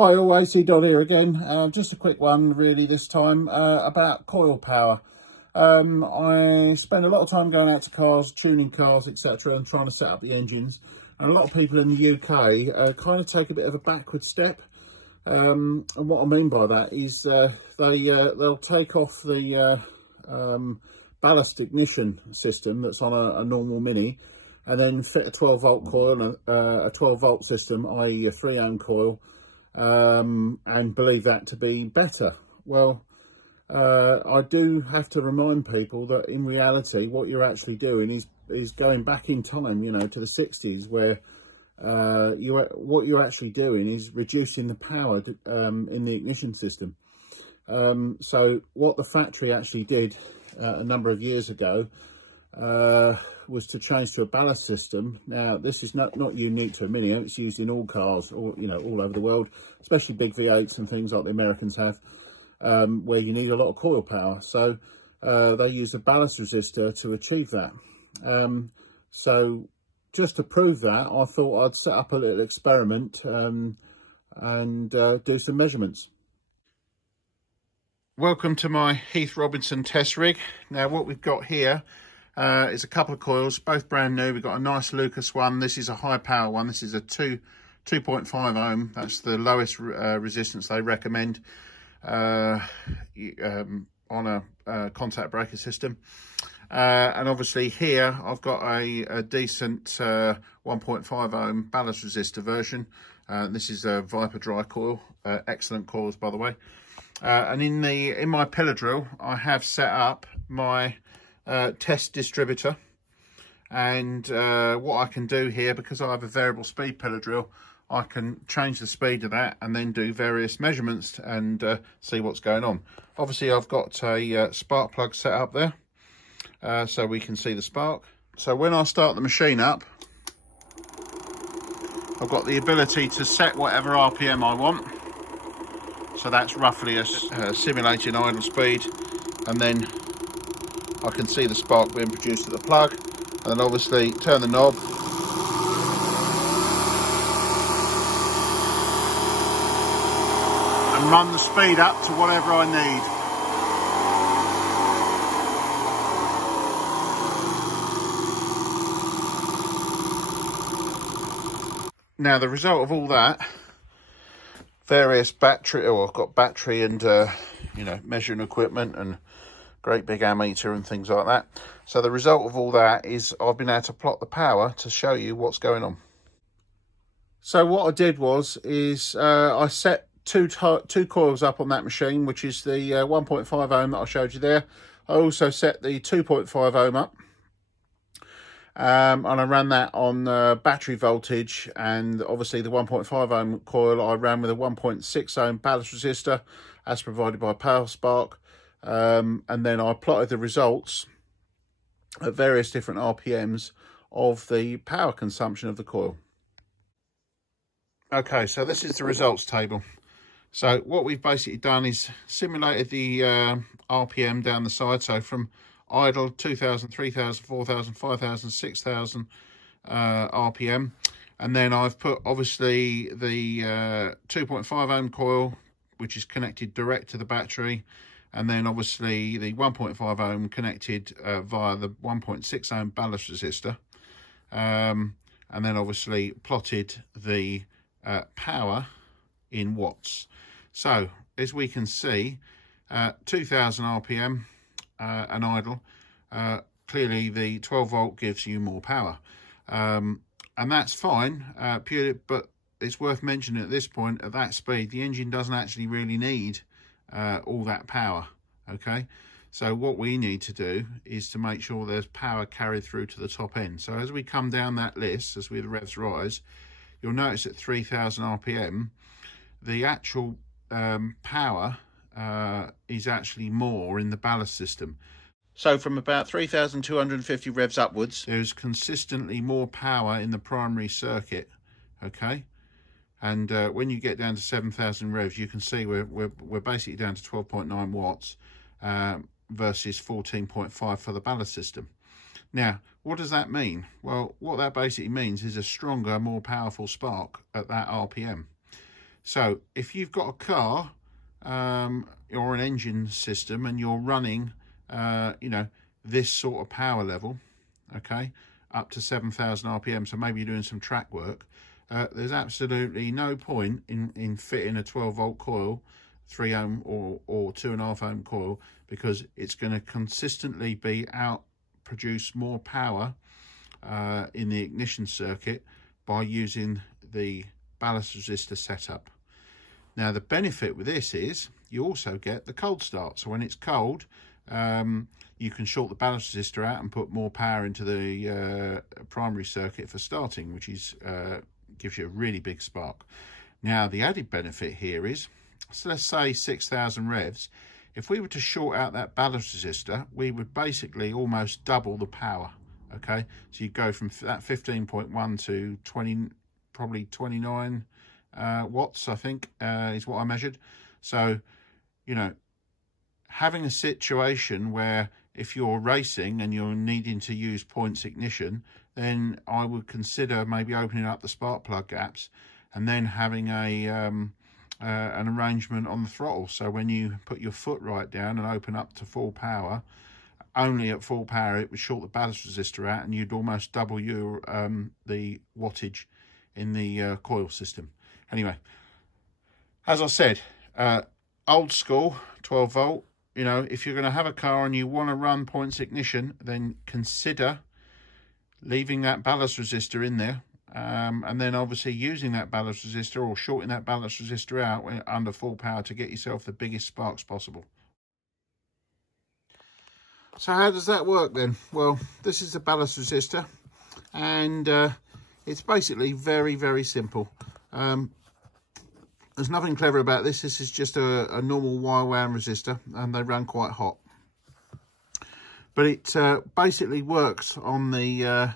Hi, all, AC Dodd here again. Just a quick one really this time about coil power. I spend a lot of time going out to cars, tuning cars, etc. and trying to set up the engines. And a lot of people in the UK kind of take a bit of a backward step. And what I mean by that is they'll take off the ballast ignition system that's on a normal Mini and then fit a 12 volt coil and a 12 volt system, i.e. a 3 ohm coil, and believe that to be better. Well, I do have to remind people that in reality what you're actually doing is going back in time, you know, to the 60s, where what you're actually doing is reducing the power in the ignition system. So what the factory actually did a number of years ago was to change to a ballast system. Now, this is not unique to a Mini. It's used in all cars, all over the world, especially big V8s and things like the Americans have, where you need a lot of coil power. So they use a ballast resistor to achieve that. So just to prove that, I thought I'd set up a little experiment and do some measurements. Welcome to my Heath Robinson test rig. Now, what we've got here is a couple of coils, both brand new. We've got a nice Lucas one. This is a high power one. This is a 2.5 ohm. That's the lowest resistance they recommend on a contact breaker system. And obviously here I've got a decent 1.5 ohm ballast resistor version. This is a Viper dry coil, excellent coils by the way. And in my pillar drill I have set up my test distributor, and what I can do here, because I have a variable speed pillar drill, I can change the speed of that and then do various measurements and see what's going on. Obviously I've got a spark plug set up there, so we can see the spark. So when I start the machine up, I've got the ability to set whatever RPM I want. So that's roughly a simulated idle speed, and then I can see the spark being produced at the plug, and then obviously turn the knob and run the speed up to whatever I need. Now the result of all that, various battery, I've got battery and measuring equipment and great big ammeter and things like that. So the result of all that is I've been able to plot the power to show you what's going on. So what I did is I set two coils up on that machine, which is the 1.5 ohm that I showed you there. I also set the 2.5 ohm up, and I ran that on battery voltage, and obviously the 1.5 ohm coil I ran with a 1.6 ohm ballast resistor as provided by PowerSpark. And then I plotted the results at various different RPMs of the power consumption of the coil. Okay, so this is the results table. So what we've basically done is simulated the RPM down the side. So from idle, 2,000, 3,000, 4,000, 5,000, 6,000 RPM. And then I've put obviously the 2.5 ohm coil, which is connected direct to the battery. And then obviously the 1.5 ohm connected via the 1.6 ohm ballast resistor. And then obviously plotted the power in watts. So as we can see, 2,000 RPM and idle, clearly the 12 volt gives you more power. And that's fine, but it's worth mentioning at this point, at that speed, the engine doesn't actually really need all that power. Okay, so what we need to do is to make sure there's power carried through to the top end. So as we come down that list, as the revs rise, you'll notice at 3,000 RPM the actual power is actually more in the ballast system. So from about 3,250 revs upwards, there's consistently more power in the primary circuit. Okay, and when you get down to 7,000 revs, you can see we're basically down to 12.9 watts versus 14.5 for the ballast system. Now, what does that mean? Well, what that basically means is a stronger, more powerful spark at that RPM. So if you've got a car or an engine system and you're running, you know, this sort of power level, okay, up to 7,000 RPM, so maybe you're doing some track work, there's absolutely no point in fitting a 12-volt coil, 3 ohm or 2.5 ohm coil, because it's going to consistently produce more power in the ignition circuit by using the ballast resistor setup. Now the benefit with this is you also get the cold start. So when it's cold, you can short the ballast resistor out and put more power into the primary circuit for starting, which is gives you a really big spark. Now the added benefit here is, so let's say 6,000 revs. If we were to short out that ballast resistor, we would basically almost double the power. Okay, so you go from that 15.1 to 20, probably 29 watts, I think, is what I measured. So, you know, having a situation where if you're racing and you're needing to use points ignition, then I would consider maybe opening up the spark plug gaps and then having an arrangement on the throttle. So when you put your foot right down and open up to full power, only at full power it would short the ballast resistor out, and you'd almost double your the wattage in the coil system. Anyway, as I said, old school 12 volt. You know, if you're going to have a car and you want to run points ignition, then consider leaving that ballast resistor in there, and then obviously using that ballast resistor or shorting that ballast resistor out under full power to get yourself the biggest sparks possible. So how does that work then? Well, this is the ballast resistor, and it's basically very, very simple. There's nothing clever about this. This is just a normal wire wound resistor, and they run quite hot. But it basically works on the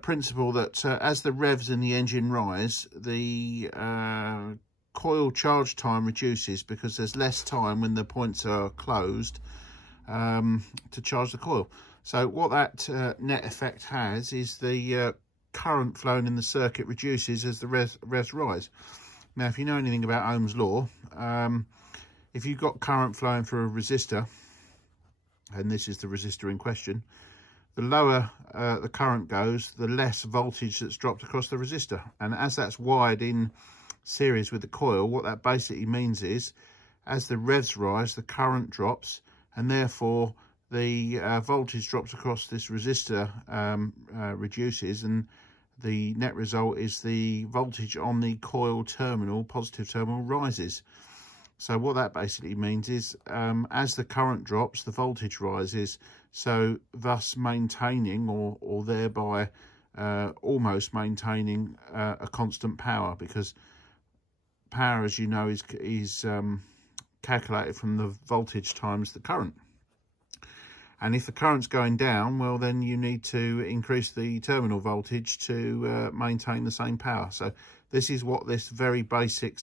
principle that as the revs in the engine rise, the coil charge time reduces, because there's less time when the points are closed to charge the coil. So what that net effect has is the current flowing in the circuit reduces as the revs rise. Now, if you know anything about Ohm's law, if you've got current flowing through a resistor, and this is the resistor in question, the lower the current goes, the less voltage that's dropped across the resistor. And as that's wired in series with the coil, what that basically means is, as the revs rise, the current drops, and therefore the voltage drops across this resistor reduces, and the net result is the voltage on the coil terminal, positive terminal, rises. So what that basically means is, as the current drops, the voltage rises, so thus maintaining or thereby almost maintaining a constant power, because power, as you know, is calculated from the voltage times the current. And if the current's going down, well, then you need to increase the terminal voltage to maintain the same power. So this is what this very basic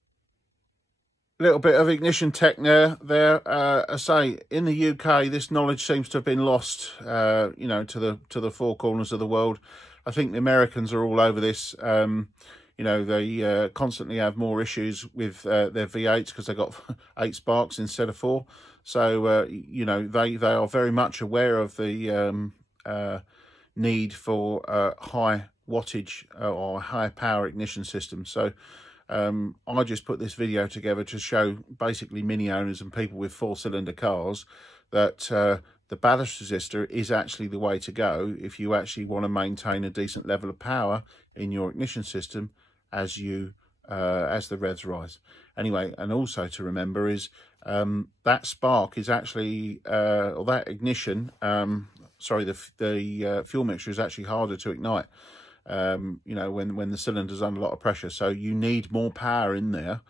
little bit of ignition tech there. I say, in the UK, this knowledge seems to have been lost, you know, to the four corners of the world. I think the Americans are all over this. You know, they constantly have more issues with their V8s because they've got 8 sparks instead of 4. So, you know, they are very much aware of the need for high wattage or high power ignition systems. So I just put this video together to show basically mini owners and people with 4-cylinder cars that the ballast resistor is actually the way to go if you actually want to maintain a decent level of power in your ignition system as the revs rise. Anyway, and also to remember is that spark is actually, or that ignition, sorry, the fuel mixture is actually harder to ignite, you know, when the cylinder's under a lot of pressure. So you need more power in there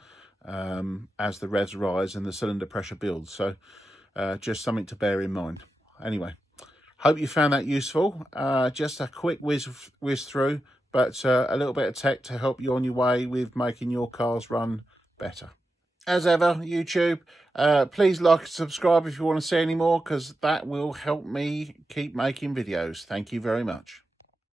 as the revs rise and the cylinder pressure builds. So just something to bear in mind. Anyway, hope you found that useful. Just a quick whiz through, but a little bit of tech to help you on your way with making your cars run better. As ever, YouTube, please like and subscribe if you want to see any more, because that will help me keep making videos. Thank you very much.